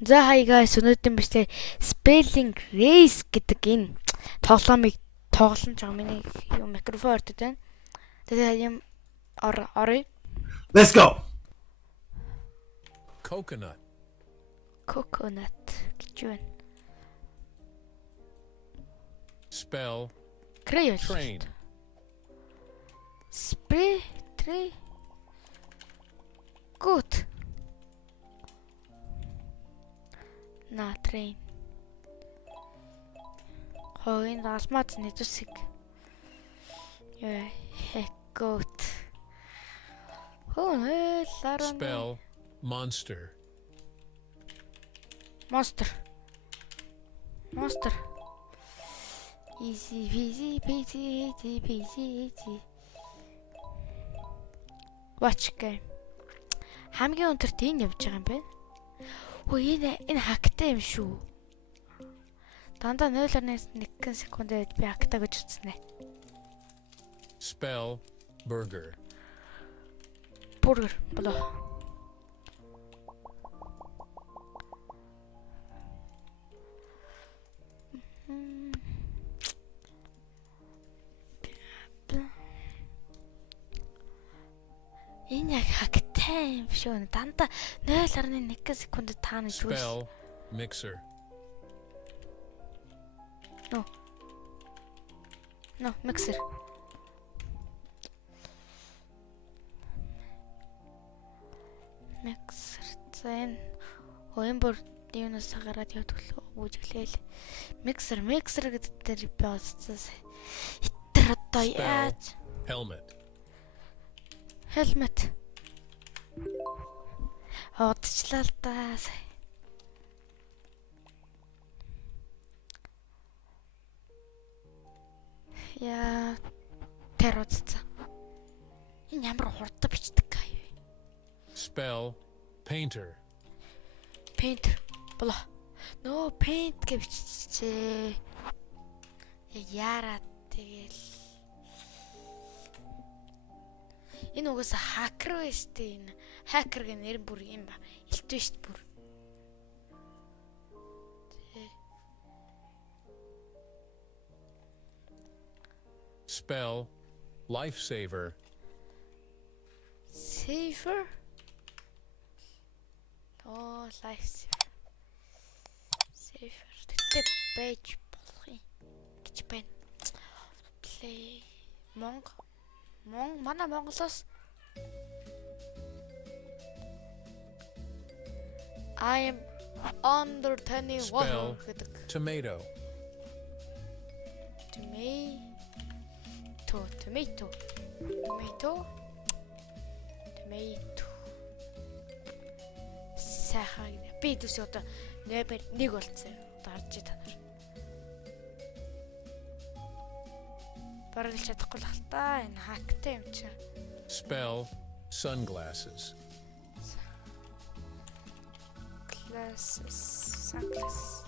За hi guys, өнөөдөр бичлэг Spelling Race гэдэг энэ тоглоомыг тоглосон ч юм миний микрофон ордод байна. Тэгээд юм орё. Let's go. Coconut. Coconut гэж байна. Spell Crayon. train. Spray tray. Good. На train. Хойн алмаз нэдүсэг. Good. Spell monster. Monster. Easy peasy. Watch game. Хамгийн өндөрт энэ явж байгаа юм байна. Хөөе энэ хактай юм шүү. Дандаа 0.1 секундэд би хактай гэж үзснэ. Spell burger. Бургер болоо. Энэ яг хактай юм шүү. Дандаа 0.1 секундэд таана шүү. Spell mixer. No, mixer. Зэн Оембор юунаас гараад явдаг л үүжглээл. Mixer гэдэг дээр би олцсон. Хитэр одоо яаж? Helmet. Одчлаа л да. Яа тэродцсан. Энэ ямар хурдан бичдэг гай. Spell painter. Painter болоо. Нөө paint гэж биччихээ. Яараа тэгэл. Энэ угаасаа хакер вэ штэ энэ. Хакер гэх нэр бүр юм ба. Илтвэ штэ бүр. Spell lifesaver. Saver. Oh, lifesaver. Тэгтээ байж болох юм гэж байна. Play манай Монголоос I am under 21 гэдэг. Tomato. Сайхан би төс одоо нэмэр 1 болцсон. Одоо харж та нар. Бараг л чадахгүй л хальтаа энэ хактай юм чи. Spell sunglasses. Sunglasses.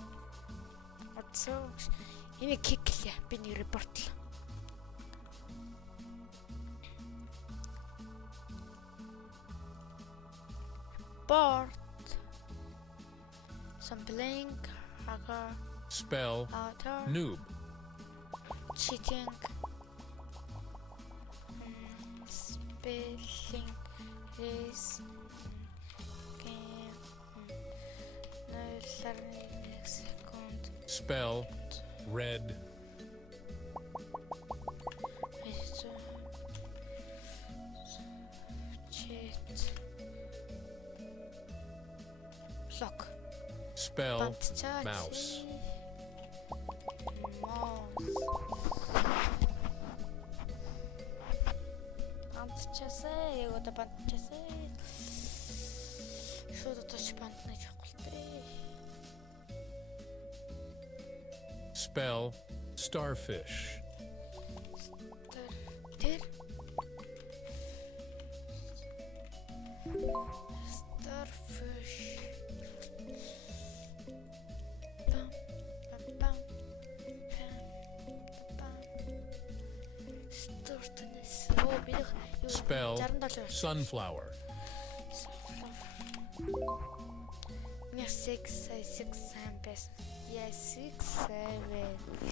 Атсоо энэ киклээ би нэг репортлоо. Board. Some blank. Hacker. Spell Author. noob. Cheating. Spelling. Race. Game. No learning second. Spell red. Lock. Spell mouse. Бантчасаа одоо бантчасаа. Шууд одоо ч бантнаж явахгүй. Spell starfish. Starfish. Spell sunflower. Yes. 6 сайн байсан. Yeah, 6 7.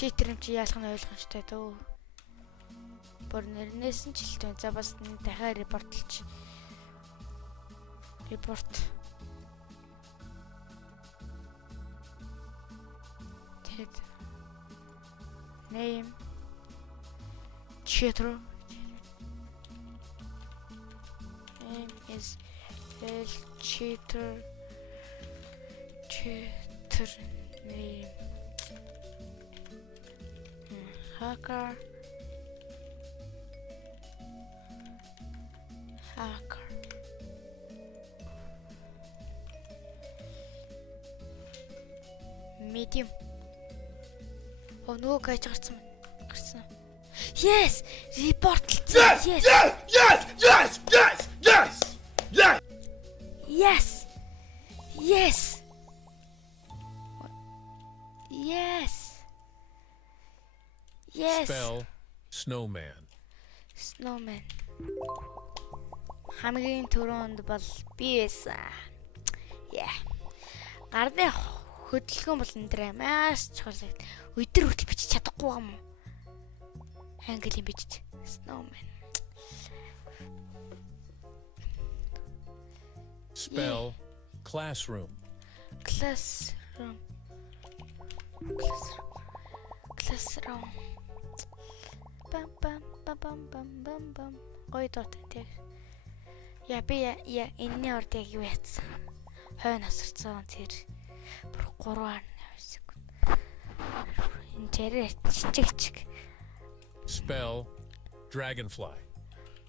Читер юм чи яалах нь ойлгомжтой дөө. Бүр нэрнээс нь ч хэлтвэн. За бас дахиад репортлж. Report. Тэгэд name cheater. Name is cheater name. Hacker. Medium. Oh no, гайж гарсан. Yes! Report. Yes! Yes! Yes! Yes! Yes! Yes! Yes! Yes! Yes! Yes! Yes! Yes! Spell snowman. Snowman. Хамгийн түрүүнд бол би байсан. Yeah. Гарны хөдөлгөөн бол энэ маш чухал. Өдөр хүртэл бичиж чадахгүй юм. Английн бичиж. Snowman. Spell classroom. Classroom. Bam bam bam bam bam bam bam. Гоё дот тэг. Яа би энэний орд яг юу яатсан. Хойно асарцсан тэр. Бүр 3.8 секунд. Энэ тэрэ чичиг. Spell dragonfly.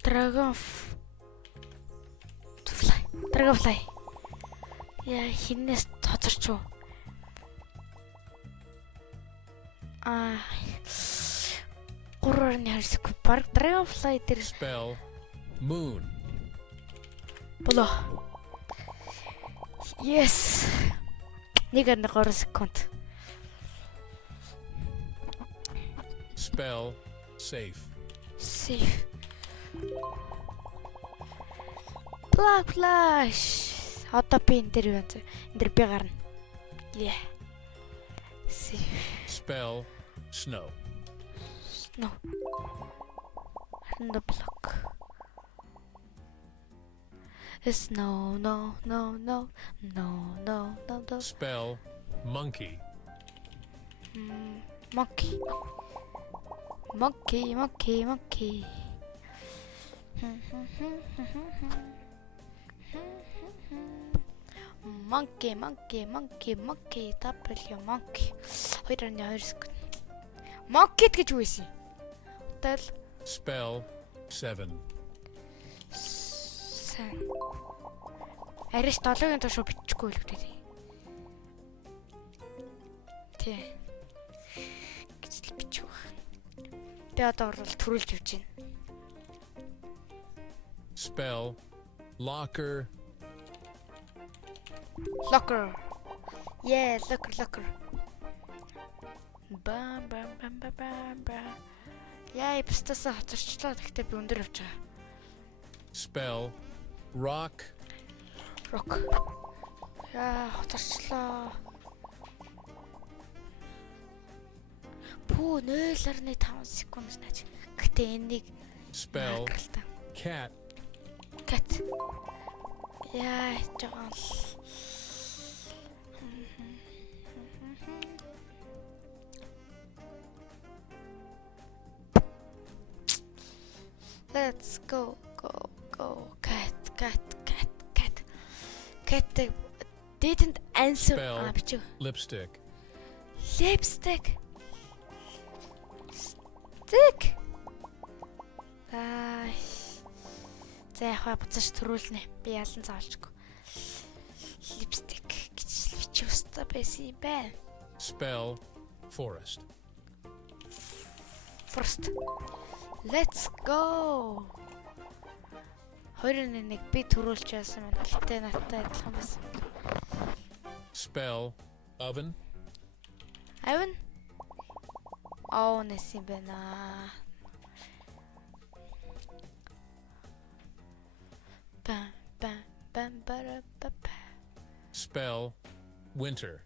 Dragonfly. Яа хинээс тоцорч уу? А 3.2 секунд баг Dragonfly дээр Spell moon. болоо. Yes. 1.3 секунд. Spell safe. Safe. Black Flash. Одоо би энэ дээр юу вэ? Энэ дээр би гарна. Yeah. Safe. Spell snow. No. The block. Snow, no. Spell monkey. Monkey. Monkey. W monkey. 2.2 секунд. Monkey гэж юу вэ? Hotel. Spell 7. Ариш 7-гийн тушуу бичихгүй л үү. Тий. Гэж л бичих баг. Би одоо бол төрүүлж явж байна. Spell locker. Yeah, locker. Бам. Яа, бистасаа хоцорчлоо. Гэхдээ би өндөр явж байгаа. Spell rock. Яа, хоцорчлоо. Пүү 0.5 секунд наач. Гэхдээ энийг Spell cat. Яа, жоо. Let's go. Cat didn't answer. Spell бичиг. lipstick. Stick. За яхаа буцаж төрүүлнэ. Би ялан заалчгүй. Lipstick гэж бичих ёстой байсан юм байна. Spell forest. Let's go. 2.1 би төрүүлж яасан байна. Гэтэ надтай адилхан байсан. Spell oven. Нэс юм байна. Bam bam bam bara ba ba. Spell winter.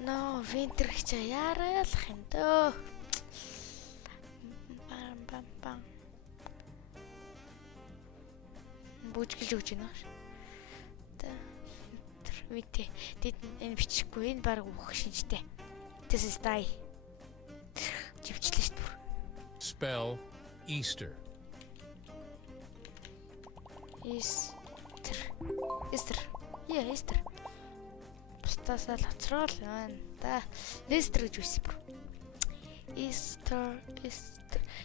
No, winter гэж яаралах юм дөө. Бам бам бам. Бүжгэлж өгч байна. Winter. Тэд энэ бичихгүй энэ баг өөх шинжтэй. This is die. Живчлээ шүү дээ. Spell Easter. Easter. Yeah, Easter. Бустасаа л оцрол байна. Да. Easter гэж үсэ бро. Easter.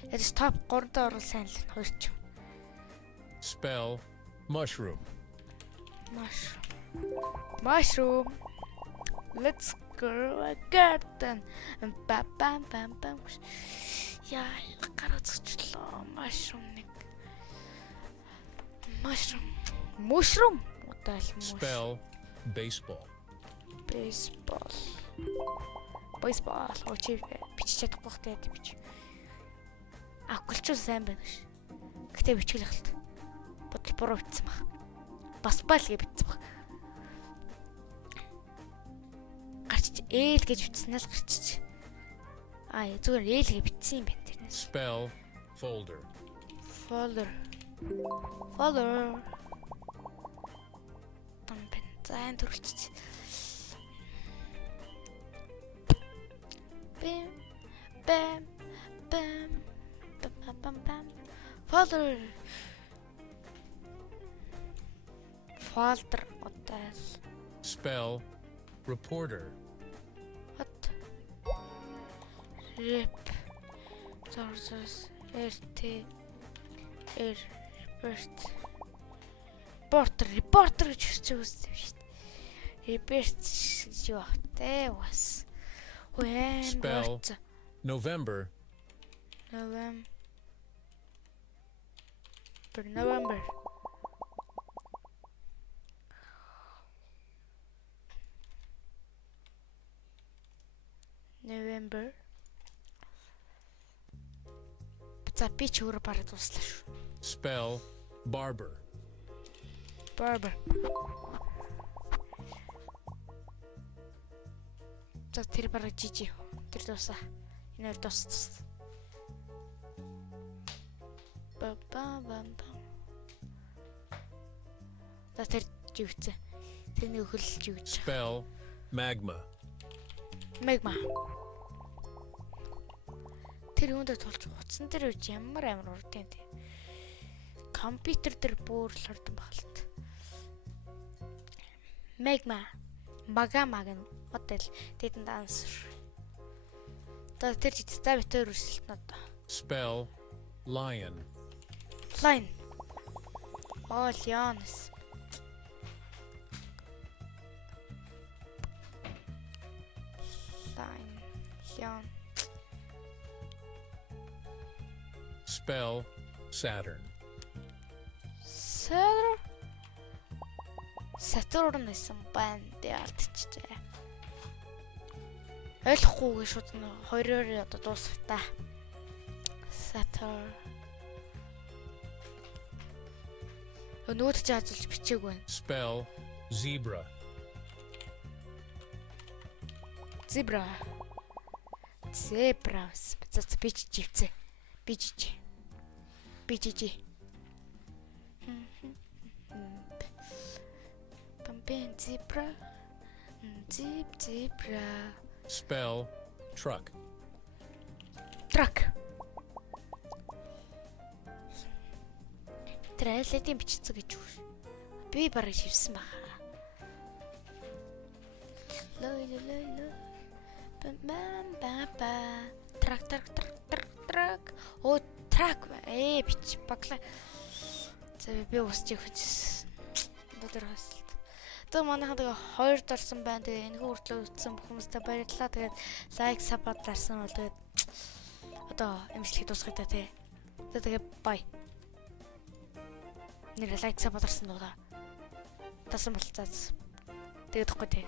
Яа топ 3 доор орол сайн л хоёр ч. Spell mushroom. Mushroom. Let's go a garden. Bam bam bam bam. Яа, гараа зогчлоо. Mushroom. Удаал Spell baseball. Baseball. Очи бичиж чадахгүй хтэй бич. Авгалчуу сайн байна ш. Гэтэ бичгэл хальт. Бодол буруу бичсэн баг. Басбал гэж бичсэн баг. Гарч ээл гэж бичсэн л гарчиж. Зүгээр ээл гэж бичсэн юм байна тэрнээс. Spell folder. Folder. Тампен зайн төрчих. Bam. Folder. Удаал. Spell reporter. What? Rep. Sources. RT. Reporter гэж үсчээ шүү дээ. Report юу вэ? Was. Spell November. November. За би ч өөр бараг дуслаа шүү. Spell barber. За тэр бараг жижиг. Тэр дуусаа. Энэ дууссан. Бам. За тэр живцээ. Тэрний өхөлж юу гэж. Spell magma. Тэр үүндээ тулж утсан тэр үуч ямар урдын тий. Компьютер дээр бүр л хурдан баглт. Magma model didn't answer. Тэр жицтэй битэр өрсөлтнөд. Spell lion. Lions. Lion. Spell Saturn. Saturn гэсэн байна. Би алдчихжээ. Ойлгохгүйгээ шууд хоёроор одоо дуусах та. Saturn. Өнөөдөр ч ажиллаж бичээг байна. Spell zebra. Zebra. За бич живцээ. Бич. Пампен zebra. Zebra. Spell truck. Трайлетийн бичсэн гэж үү. Би бараг шивсэн баха. Трак. Оо, трак. Бич баглаа. За би усчих хүчсэн. Өдөр хасалт. Тэгээ манайхан тэгээ 2 дорсон байна. Тэгээ энэхүү хүртлөө үтсэн бүх хүмүүстээ баярлалаа. Тэгээд лайк, саббад дарсан бол тэгээд одоо эмчлэгийг дуусгая та тий. Тэгээ бай. Нэр лайк саббад дарсан доо. Тасан болцаац. Тэгээд ихгүй тий.